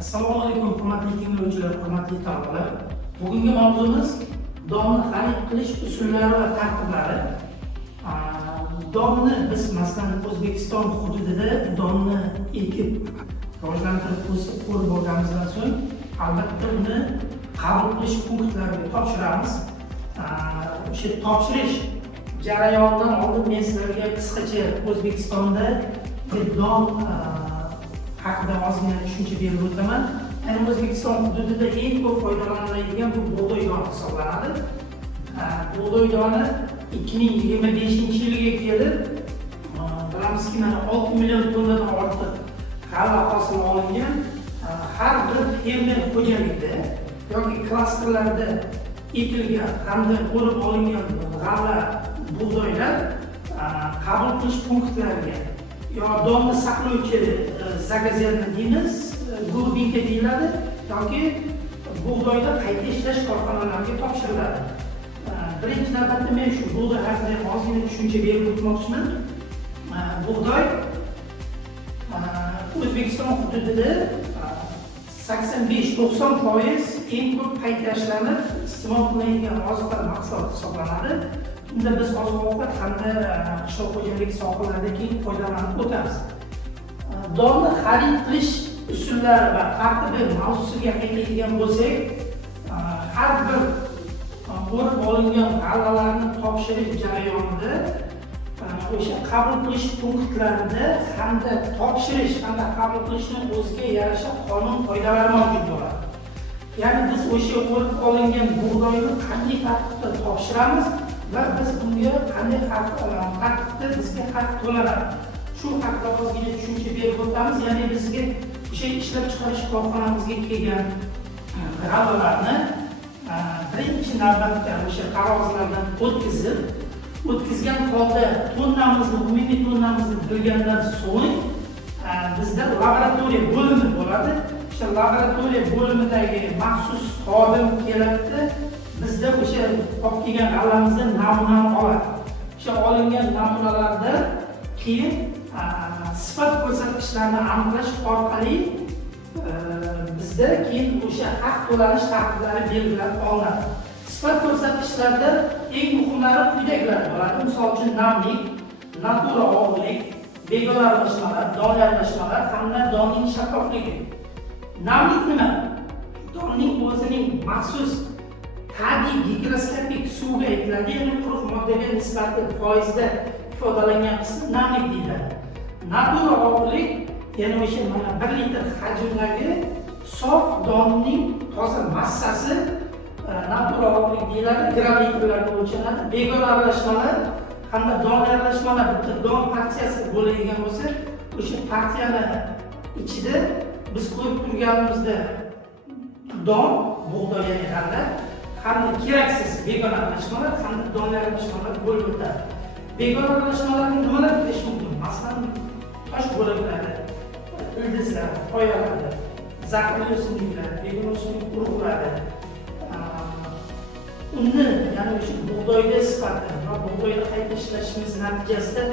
Assalomu alaykum, hurmatli tinglovchilar, hurmatli talabalar. Bugungi mavzumiz donni xarid qilish usullari va tartiblari. Donni biz masalan O'zbekiston hududida donni ekib rivojlantirib ko'rib bo'lganimizdan so'ng albatta uni qabul qilish punktlariga topshiramiz. O'sha topshirish jarayonidan oldin men sizlarga qisqacha O'zbekistonda don haqida ozgina tushuncha berib o'taman. O'zbekiston hududida eng ko'p foydalaniladigan bu bug'doy doni hisoblanadi. Bug'doy doni 2025-yilga kelib bilamizki, mana 6 million tonnadan ortiq g'alla hosili olingan. Har bir fermer xo'jaligida yoki klasterlarda ekilgan hamda o'rib olingan g'alla bug'doylar qabul qilish punktlariga yo donni saqlovchi zagazerni deymiz, gurbinka deyiladi, yoki bug'doyni qayta ishlash korxonalariga topshiriladi. Birinchi navbatda men shu bug'doy haqida ozgina tushuncha berib o'tmoqchiman. Bug'doy O'zbekiston hududida 85-90% eng ko'p qayta ishlanib iste'mol qilinadigan oziq mahsulot hisoblanadi. Unda biz oziq-ovqat hamda qishloq xo'jaligi sohalarida keng foydalanib o'tamiz. Donni xarid qilish usullari va tartibi mavzusiga qaytadigan bo'lsak, har bir o'rib olingan g'allalarni topshirish jarayonida o'sha qabul qilish punktlarida hamda topshirish hamda qabul qilishning o'ziga yarasha qonun qoidalari mavjud bo'ladi. Ya'ni biz o'sha o'rib olingan bug'doyni qanday tartibda topshiramiz va biz bunga qanday tartibda bizga haq to'lanadi. Shu haqida ozgina tushuncha berib o'tamiz. Ya'ni bizga o'sha ishlab chiqarish korxonamizga kelgan g'allalarni birinchi navbatda o'sha qarozilardan o'tkazgan holda tonnamizni, umumiy tonnamizni bilgandan so'ng bizda laboratoriya bo'limi bo'ladi. O'sha laboratoriya bo'limidagi maxsus xodim keladi. Bizda o'sha olib kelgan g'allamizdan namunani oladi. O'sha olingan namunalarda keyin sifat ko'rsatkichlarini aniqlash orqali bizda keyin o'sha haq to'lanish tartiblari belgilab olinadi. Sifat ko'rsatkichlarda eng muhimlari quyidagilar bo'ladi. Misol uchun namlik, natura og'irlik, begona aralashmalar, don aralashmalar hamda donning shaffofligi. Namlik nima? Donning o'zining maxsus tabiiy gigroskopik suvga aytiladi, ya'ni quruq moddaga nisbati foizda ifodalangan qismi namlik deyiladi. Natura og'irlik, ya'ni o'sha mana 1 litr hajmdagi sof donning toza massasi natura og'irlik deyiladi, gramlitrlarda o'lchanadi. Begona aralashmalar hamda don aralashmalar, bitta don partiyasi bo'ladigan bo'lsa, o'sha partiyani ichida biz ko'rib turganimizda don, bug'doy ya'ni g'alla hamda keraksiz begona aralashmalar hamda don aralashmalar bo'lib o'tadi. Begona aralashmalarga nimalar kirishi mumkin? Masalan, tosh bo'laklari, ildizlar, qoyalar, zaharli o'simliklar, begona o'simlik urug'lari, unni, ya'ni o'sha bug'doyda sifati va bug'doyni qayta ishlashimiz natijasida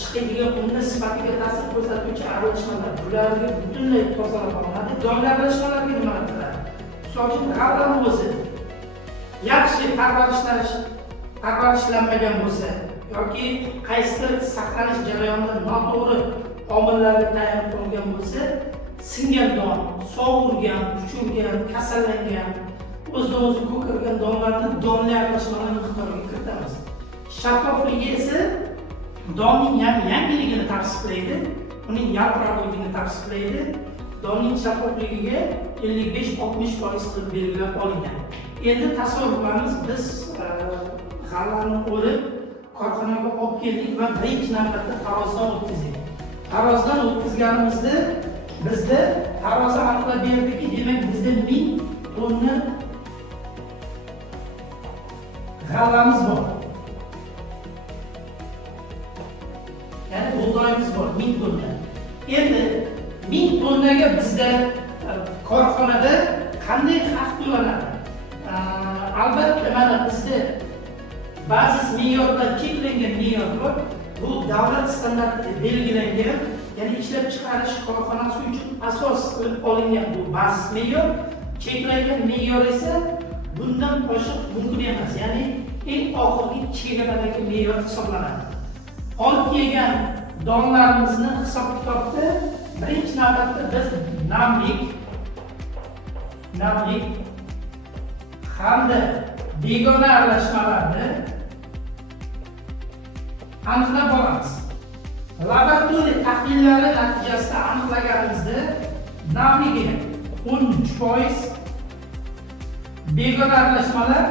chiqadigan unni sifatiga ta'sir ko'rsatuvchi aralashmalar, bularga butunlay tozalab olinadi. Don aralashmalarga nimalar kiradi? Misol uchun g'allani o'zi yaxshi parvarishlanmagan bo'lsa yoki qaysidir saqlanish jarayonida noto'g'ri omillarga tayanib qolgan bo'lsa, singan don, sovurgan, puchurgan, kasallangan, o'zidan o'zi ko'kargan donlarni donli aralashmalar miqdoriga kiritamiz. Shaffofligi esa donning yangiligini tavsiflaydi, uning yaltiroqligini tavsiflaydi. Donning shaffofligiga 55-60% qilib belgilab olingan. Endi tasavvur qilamiz, biz g'allani o'rib korxonaga olib keldik va birinchi navbatda tarozidan o'tkazdik. Tarozidan o'tkazganimizda bizda tarozi aniqlab berdiki, demak bizda 1000 tonna g'allamiz bor. Ya'ni bug'doyimiz bor 1000 tonna. Endi 1000 tonnaga bizda korxonada qanday haq to'lanadi? Albatta mana bizda ba'zi me'yorlar, cheklangan me'yorlar bu davlat standartida belgilangan, ya'ni ishlab chiqarish korxonasi uchun asos qilib olingan bu bazis me'yor, cheklangan me'yor esa bundan oshiq mumkin emas. Ya'ni eng oxirgi chegaradagi me'yor hisoblanadi. Olib kelgan donlarimizni hisob-kitobda birinchi navbatda biz namlik hamda begona aralashmalarni aniqlab olamiz. Laboratoriya tahlillari natijasida aniqlaganimizda namligi 13%, begona aralashmalar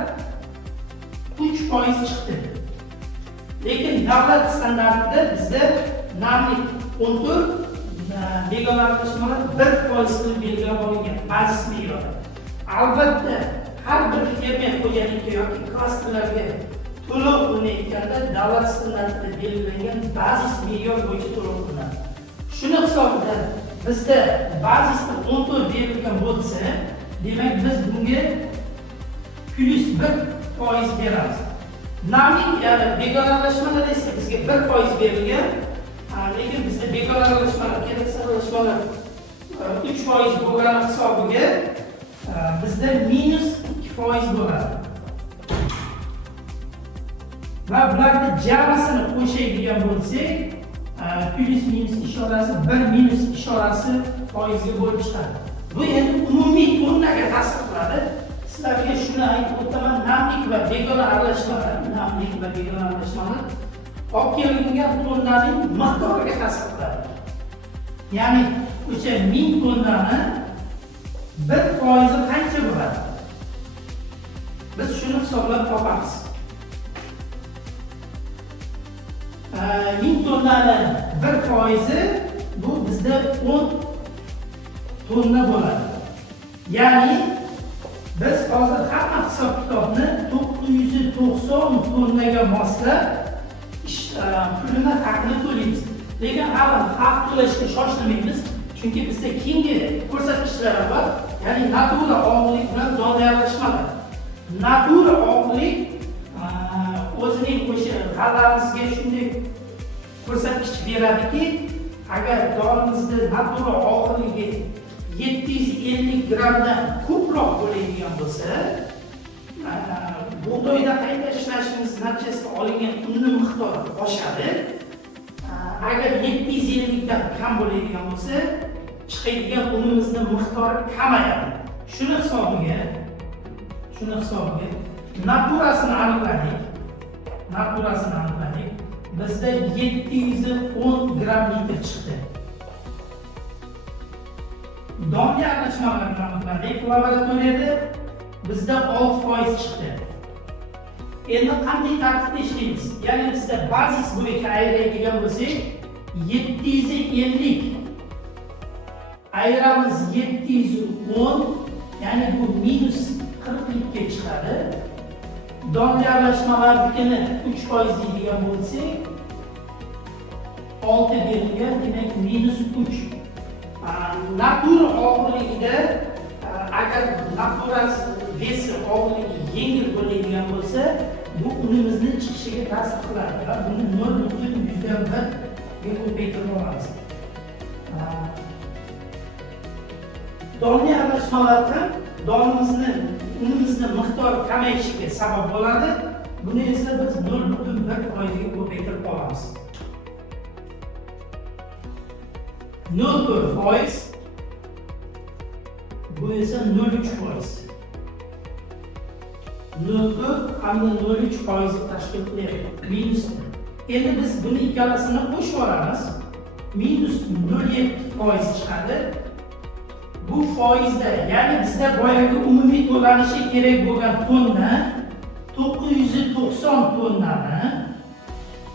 3% chiqdi. Lekin davlat standartida bizda namlik 14, begona aralashmalar 1% qilib belgilab olingan bazis me'yor. Albatta, har bir fermer xo'jaligi yoki klasterlarga to'lov qilinayotganda davlat standartida belgilangan bazis me'yor bo'yicha to'lov qilinadi. Shuni hisobida bizda bazisda 14 berilgan bo'lsa, demak biz bunga +1% beramiz. Namlik, ya'ni begona aralashmalar esa bizga 1% berilgan, lekin bizda begona aralashmalar, keraksiz aralashmalar 3% bo'lgani hisobiga bizda -2% bo'ladi. Va bularni jamasini qo'shadigan bo'lsak, plus minus ishorasi 1 minus ishorasi foizga bo'lib chiqadi. Bu endi umumiy tonnaga ta'sir qiladi. Sizlarga shuni aytib o'taman, namlik va begona aralashmalar olib kelingan tonnaning miqdoriga ta'sir qiladi. Ya'ni o'sha 1000 tonnani 1% qancha bo'ladi? Biz shuni hisoblab topamiz. 1000 tonnani 1% bu bizda 10 tonna bo'ladi. Ya'ni biz hozir hamma hisob-kitobni 990 tonnaga moslab pulini haqini to'laymiz. Lekin avval haq to'lashga shoshilmaymiz, chunki bizda keyingi ko'rsatkichlar bor. Ya'ni natura og'irlik bilan donli aralashmalar. Natura og'irlik o'zining o'sha g'allamizga shunday ko'rsatkich beradiki, agar donimizda natura og'irligi 750 grammdan ko'proq bo'ladigan bo'lsa, bug'doyda qayta ishlashimiz natijasida olingan unni miqdori oshadi. Agar 750 dan kam bo'ladigan bo'lsa, chiqadigan unimizning miqdori kamayadi. Shuni hisobiga naturasini aniqladik. Bizda 710 gram litr chiqdi. Donli aralashmalarni aniqladik. Laboratoriyada bizda 6% chiqdi. Endi qanday tartibda ishlaymiz? Ya'ni bizda bazis bo'yicha ayiradigan bo'lsak, 750 ayiramiz 710, ya'ni bu -40likka chiqadi. Donli aralashmalarnikini 3% deydigan bo'lsak, 6 berilgan, demak -3. Natura og'irligida agar naturasi vesi og'irligi yengil bo'ladigan bo'lsa, bu unimizning chiqishiga ta'sir qiladi va buni 0.1 ga ko'paytirib olamiz. Donli aralashmalar ham unimizning miqdori kamayishiga sabab bo'ladi. Buni esa biz 0.1% ga ko'paytirib olamiz. 0.1% bu esa 0.3%. 0.4 hamda 0.3% tashkil qilyapti. Minus. Endi biz buni ikkalasini qo'shib olamiz. -0.7% chiqadi. Bu foizda, ya'ni bizda boyagi umumiy to'lanishi kerak bo'lgan tonna 990 tonnani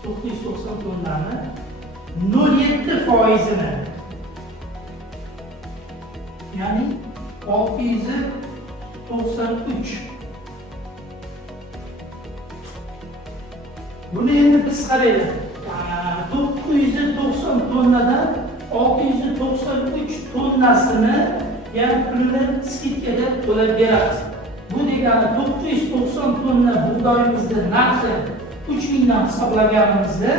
0.7%ni, ya'ni 693. Buni endi biz qaraylik. 990 tonnadan 693 tonnasini, ya'ni pulini skidkada to'lab beramiz. Bu degani 990 tonna bug'doyimizning narxi 3000 dan hisoblaganimizda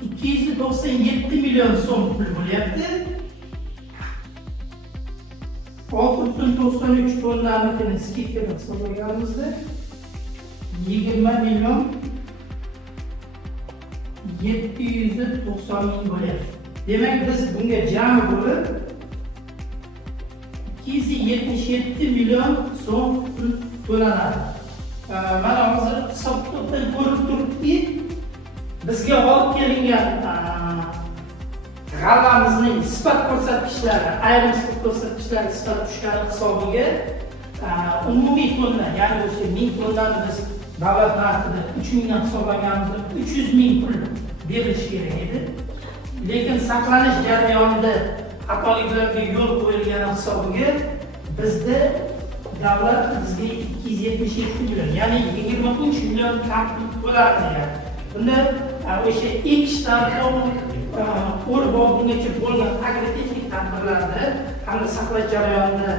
297 million so'm pul bo'lyapti. 6,93 tonnanikini skidkaga hisoblaganimizda 20 million 790 ming bo'lyapti. Demak, biz bunga jami bo'lib 277 million so'm pul to'lanadi. Mana hozir hisob-kitobdan ko'rib turibdiki, bizga olib kelingan g'allamizning sifat ko'rsatkichlari, ayrim sifat ko'rsatkichlari sifat tushgani hisobiga umumiy tonna, ya'ni o'sha 1000 tonnani biz davlat narxida 3000 dan hisoblaganimizda 300 ming pul berilishi kerak edi. Lekin saqlanish jarayonida xatoliklarga yo'l qo'yilgani hisobiga bizda davlat bizga 277 million, ya'ni 23 million kam to'ladi degan. Bunda o'sha ekish o'rib olgungacha bo'lgan agrotexnik tadbirlarda hamda saqlash jarayonida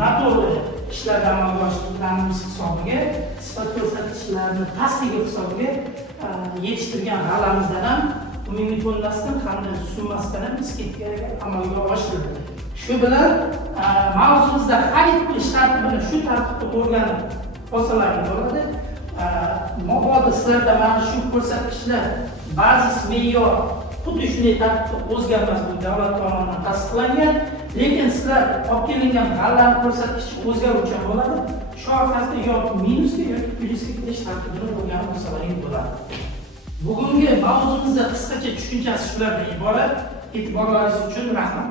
noto'g'ri ishlarni amalga oshirganimiz hisobiga sifat ko'rsatkichlarini pastligi hisobiga yetishtirgan g'allamizdan ham umumiy tonnasidan hamda summasidan ham skidkaga amalga oshirildi. Shu bilan mavzumizda xarid qilish tartibini shu tartibda o'rganib olsalaringiz bo'ladi. Mabodo sizlarda mana shu ko'rsatkichlar bazis me'yor xuddi shunday tartibda o'zgarmas, bu davlat tomonidan tasdiqlangan, lekin sizlar olib kelingan g'allani ko'rsatkichi o'zgaruvchan bo'ladi. Shu orqasida yoki minusga yoki plyusga kirish tartibini o'rganib olsalaringiz bo'ladi. Bugungi mavzumizda qisqacha tushunchasi shulardan iborat. E'tiborlaringiz uchun rahmat.